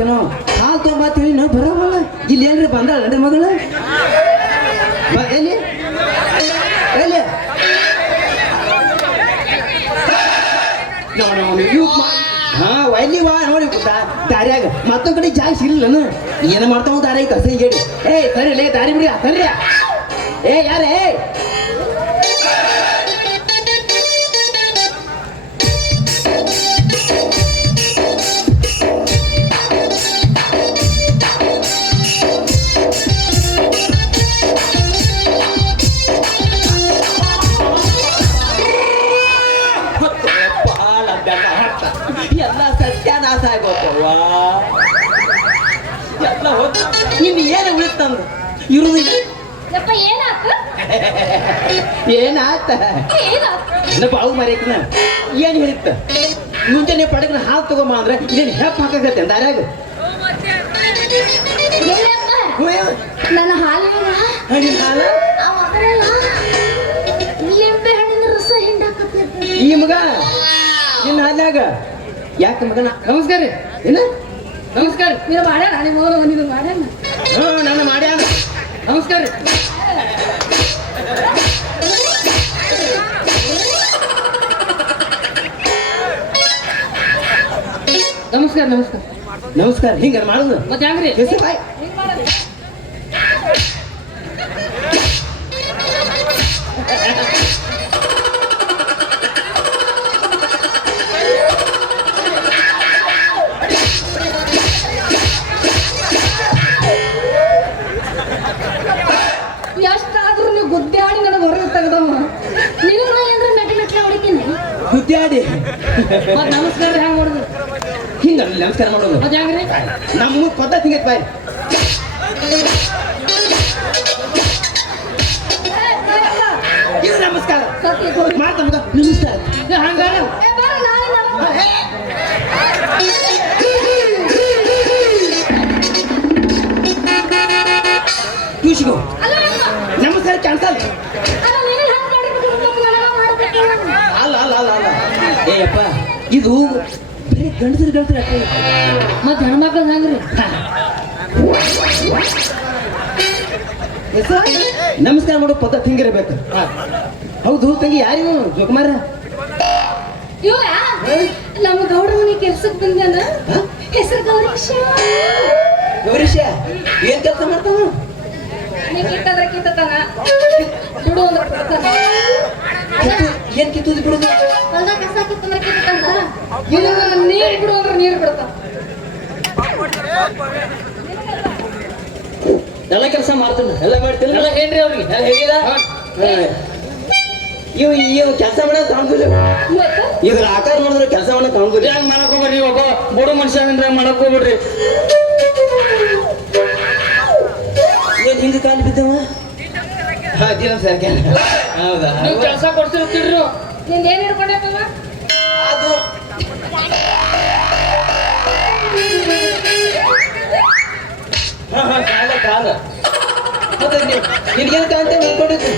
ಅಂತೇನೋ ಹಾಲು ತೊಗೊಂಬತ್ತೀನಿ ನಾವು ಬರೋವಲ್ಲ ಇಲ್ಲಿ ಏನ್ರಿ ಬಂದಾಳ ನಡಿ ಮಗಳು ಎಲ್ಲಿ ಎಲ್ಲಿ ಹಾ ಒಯ್ಲಿ ವಾ ನೋಡಿ ದಾರಿಯಾಗ ಮತ್ತೊಂದ್ ಕಡೆ ಜಾಗ ಸಿಗ್ಲಿಲ್ಲನು ಏನ ಮಾಡ್ತಾವ ದಾರಿ ಐತ ಸರಿ ಹೇಳಿ ಸರಿ ಲೇ ದಾರಿ ಬಿಡಿ ಸರಿ ಯಾರೇ ಎಲ್ಲ ಸತ್ಯಾನಾಶ ಆಗೋತ್ತವ್ವ ಎಲ್ಲ ಹೋದ ಇನ್ನು ಏನು ಉಳಿತಂದು ಇರುದು ಏನಾತ ಬಾವು ಮರೇಕನ ಏನ್ ಹೇಳಿತ್ತ ಮುಂಜಾನೆ ಪಡಕನ ಹಾಲು ತಗೊಂಬ ಅಂದ್ರೆ ಇದೇನು ಹೆಪ್ಪ ಹಾಕತ್ತೆ ದಾರ್ಯಾಗ ನನ್ನ ಹಾಲು ಲಿಂಬೆ ಹಣ್ಣಿನ ರಸ ಹಿಂಡಾಕತ್ತೈತಿ ಈ ಮಗ ನಿನ್ನ ಹಾಲ್ಯಾಗ ಯಾಕೆ ಮಗನ ನಮಸ್ಕಾರ ಏನ ನಮಸ್ಕಾರ ನೀನು ಮಾಡ್ಯಾನ ನಿಮ್ಮ ನೀನು ಮಾಡ್ಯಾನ ನಾನು ಮಾಡ್ಯಾನ ನಮಸ್ಕಾರ ನಮಸ್ಕಾರ ನಮಸ್ಕಾರ ನಮಸ್ಕಾರ ಹಿಂಗ ಮಾಡುದು ಮತ್ತೆ ಹೆಂಗ್ರಿ ಬಾಯ್ ಎಷ್ಟಾದ್ರೂ ನೀವು ಗುದ್ದಾಡಿ ನನಗೆ ಹೊರಗೆ ತೆಗ್ದಮ್ಮ ನೀನು ಅಂದ್ರೆ ಮೆಟ್ಲೆ ಮೆಟ್ಲೆ ಹೊಡಿತೀನಿ ಗುದ್ದಾಡಿ ಮತ್ತೆ ನಮಸ್ಕಾರ ಹೆಂಗ್ ಮಾಡೋದು ಹಿಂಗ ನಮಸ್ಕಾರ ಮಾಡೋದು ಮತ್ತೆ ಹೆಂಗ್ರಿ ನಮ್ಮ ಪದ್ಧತಿ ಹಿಂಗೈತೆ ಬಾಯ್ ಇದು ನಮಸ್ಕಾರ ಮಾಡ್ತಾ ಮಗ ನಮಸ್ಕಾರ ಹಂಗಾರ ಟ್ಯೂಷಿಗೋ ನಮಸ್ಕಾರ ಕ್ಯಾನ್ಸಲ್ ಅಲ್ಲ ಅಲ್ಲ ಅಲ್ಲ ಅಲ್ಲ ಏಯಪ್ಪ ಇದು ಬರೀ ಗಂಡಸರು ಮತ್ತೆ ಹೆಣ್ಮಕ್ಳು ಹಂಗ್ರಿ ನಮಸ್ಕಾರ ಮಾಡೋ ಪದ್ಧತಿ ಹಿಂಗಿರ್ಬೇಕು ಹೌದು ತಂಗಿ ಯಾರಿಗೂ ಜೋಕುಮಾರ ನಮ್ಮ ಗೌಡ ಮನೆ ಕೆಲ್ಸಕ್ಕೆ ಬಂದಾನ ಹೆಸರು ಗೌರೀಶ ಗೌರೀಶ ಏನ್ ಕೆಲಸ ಮಾಡ್ತಾನ ನೀ ಕಿತ್ತಂದ್ರೆ ಕಿತ್ತತಾನ ಬಿಡು ಅಂದ್ರೆ ಬಿಡ್ತಾನ ಏನ್ ಕಿತ್ತುದು ಬಿಡುದು ಹೊಲ್ದಾಗ ಕಸ ಕಿತ್ತಂದ್ರೆ ಕಿತ್ತತಾನ ನೀರು ಬಿಡು ಅಂದ್ರೆ ನೀರು ಬಿಡ್ತಾನ ಎಲ್ಲ ಕೆಲಸ ಮಾಡ್ತಾನ ಎಲ್ಲ ಮಾಡ್ತಿಲ್ಲ ಎಲ್ಲ ಏನ್ರಿ ಅವ್ರಿಗೆ ಹೇಗಿದ ಇವ್ ಕೆಲಸ ಮಾಡೋದು ಕಾಣ್ಬೋದು ಇದ್ರ ಆಕಾರ ನೋಡಿದ್ರೆ ಕೆಲಸ ಮಾಡೋದು ಕಾಣ್ಬೋದು ಹೆಂಗ್ ಮಾಡಕ್ ಹೋಗ್ಬೇಡ್ರಿ ಒಬ್ಬ ಬುಡು ಮನುಷ್ಯ ಅಂದ್ರೆ ಮಾಡಕ್ ಹೋಗ್ಬೇಡ್ರಿ ಏನ್ ಹಿಂಗ ಕಾಲು ಬಿದ್ದವ ಹಾ ದಿನ ಸರ್ ಹೌದಾ ನೀವು ಕೆಲಸ ಕೊಡ್ತಿರ್ತೀರಿ ನಿಂದ ಏನ್ ಹಿಡ್ಕೊಂಡಪ್ಪ ಅದು ಕಾಲ ಕಾಲ ಮತ್ತೆ ನಿನ್ಗೇನು ಕಾಂತ ನಿಂತ್ಕೊಂಡಿದ್ದು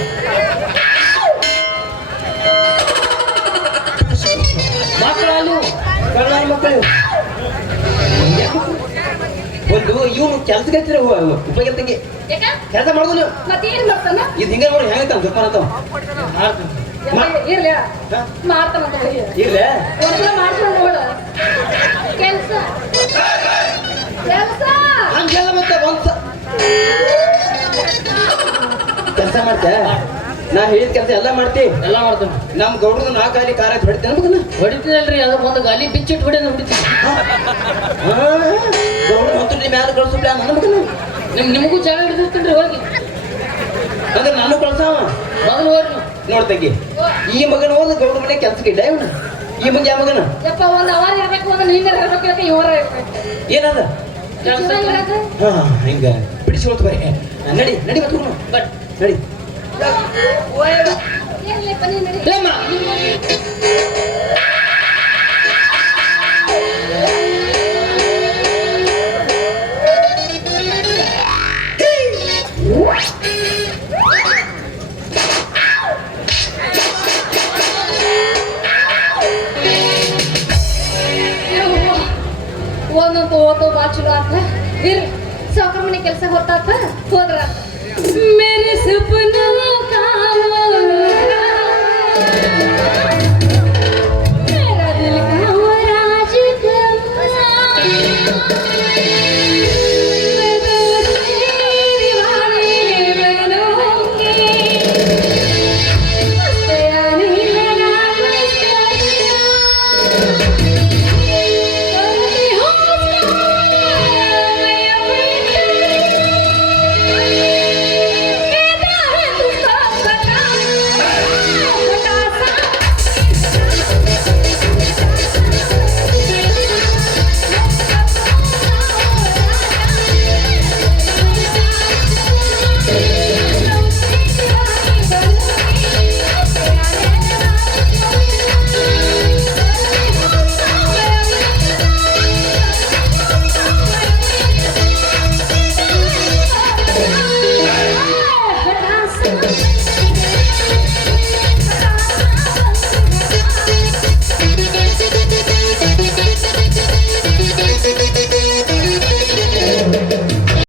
ಮಕ್ಕಳು ಕಳ್ಳಾರ ಮಕ್ಕಳು ಒಂದು ಇವನು ಕೆಲ್ಸಕ್ಕೆ ಹಚ್ಚಿರ ಉಪಯೋಗಕ್ಕೆ ಕೆಲಸ ಮಾಡೋದು ನೀವು ಮತ್ತೇನ್ ಮಾಡ್ತಾನ ಇದು ಹಿಂಗೆ ನೋಡಿ ಹೆಂಗೈತ ದುಪ್ಪ ಅಂತ ಇರ್ಲಿ ಮಾಡ್ತಾನ ಇಲ್ಲ ಒಂದ್ಸಲ ಮಾಡ್ಕೊಂಡು ನೋಡ ಕೆಲ್ಸ ಕೆಲ್ಸ ಹಂಗೆಲ್ಲ ಮತ್ತೆ ಒಂದ್ಸ ಕೆಲಸ ಮಾಡ್ತೆ ನಾ ಹೇಳಿದ ಕೆಲಸ ಎಲ್ಲ ಮಾಡ್ತಿ ಎಲ್ಲ ಮಾಡ್ತಾನೆ ನಮ್ ಗೌಡ್ರು ನಾ ಕಾಲಿ ಕಾರ ಹೊಡಿತೇನೆ ಮಗನ ಹೊಡಿತೀನಲ್ರಿ ಅದು ಒಂದು ಗಾಲಿ ಬಿಚ್ಚಿಟ್ಟು ಹೊಡಿನ ಹೊಡಿತೀನಿ ಗೌಡ್ರು ಹೊತ್ತು ನಿಮ್ಮ ಯಾರು ಕಳ್ಸು ಪ್ಲಾನ್ ನನ್ನ ಮಗನ ನಿಮಗೂ ಜಾಗ ಹಿಡಿದಿರ್ತೀನಿ ಹೋಗಿ ಅಂದ್ರೆ ನಾನು ಕಳ್ಸಾವ ಮೊದಲು ಹೋಗ್ರಿ ನೋಡ್ತಂಗಿ ಈ ಮಗನ ಹೋದ ಗೌಡ್ರ ಮನೆ ಕೆಲ್ಸಕ್ಕೆ ಇಡ್ಡ ಇವನ ಈ ಮಗ ಯಾವ ಮಗನ ಯಪ್ಪ ಒಂದ್ ಅವರ್ ಇರ್ಬೇಕು ಒಂದ್ ನೀಂದರ್ ಇರ್ಬೇಕು ಯಾಕೆ ಇವರ ಏನದ ಹಾ ಹಿಂಗ ಬಿಡಿಸ್ಕೊಳ್ತು ಬರೀ ನಡಿ ನಡಿ ಮತ್ತೆ ಬಟ್ ನಡಿ ಏನ್ಲಪ್ಪ ನೀನ್ ನಡಿ ಒಂದೊಂದು ಓತ ಆತೋ ಬಾ ಚಲೋ ಆತ ಇರ್ರಿ ಸಾವ್ಕಾರ ಮನೆ ಕೆಲಸ ಹೊತ್ತಾತ ಹೋದ್ರ मेरे सपनों